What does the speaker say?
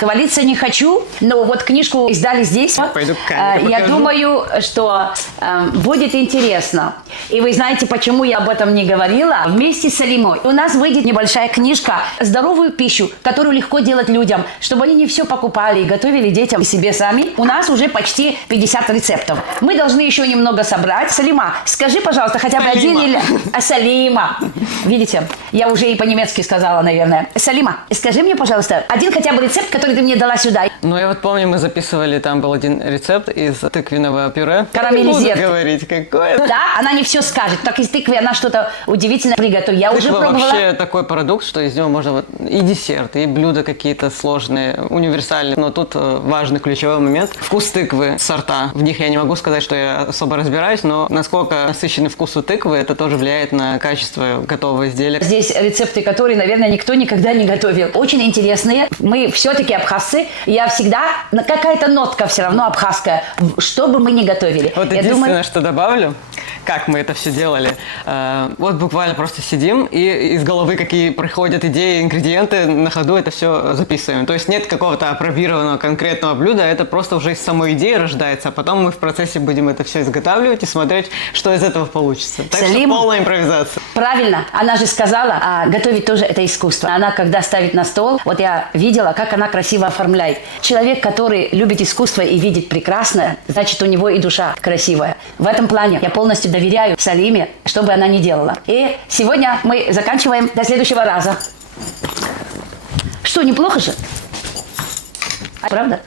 Хвалиться не хочу, но вот книжку издали здесь. Пойду к камере Я покажу. думаю, что будет интересно. И вы знаете, почему я об этом не говорила? Вместе с Салимой у нас выйдет небольшая книжка «Здоровую пищу», которую легко делать людям, чтобы они не все покупали и готовили детям и себе сами. У нас уже почти 50 рецептов. Мы должны еще немного собрать. Салима, скажи, пожалуйста, хотя бы один или... Салима. Видите, я уже и по-немецки сказала, наверное. Салима, скажи мне, пожалуйста, один хотя бы рецепт, который ты мне дала сюда. Ну, я вот помню, мы записывали, там был один рецепт из тыквенного пюре. Карамелизировать. Не буду говорить, какое. Да, она не все скажет. Так из тыквы она что-то удивительное приготовит. Я уже Тыква пробовала. вообще такой продукт, что из него можно вот и десерт, и блюда какие-то сложные, универсальные. Но тут важный ключевой момент. Вкус тыквы, сорта. В них я не могу сказать, что я особо разбираюсь, но насколько насыщенный вкус у тыквы, это тоже влияет на качество готового изделия. Здесь рецепты, которые, наверное, никто никогда не готовил. Очень интересные. Мы все-таки абхазцы. Я всегда... Какая-то нотка все равно абхазская. Что бы мы ни готовили. Вот Я единственное, думаю, что добавлю, как мы это все делали. Вот буквально просто сидим и из головы какие приходят идеи, ингредиенты, на ходу это все записываем. То есть нет какого-то апробированного конкретного блюда, это просто уже из самой идеи рождается, а потом мы в процессе будем это все изготавливать и смотреть, что из этого получится. Так что Салим, полная импровизация. правильно, она же сказала, готовить тоже это искусство. Она, когда ставит на стол, вот я видела, как она красиво оформляет. Человек, который любит искусство и видит прекрасное, значит, у него и душа красивая. В этом плане я полностью доверяю Салиме, что бы она ни делала. И сегодня мы заканчиваем до следующего раза. Что, неплохо же? Правда?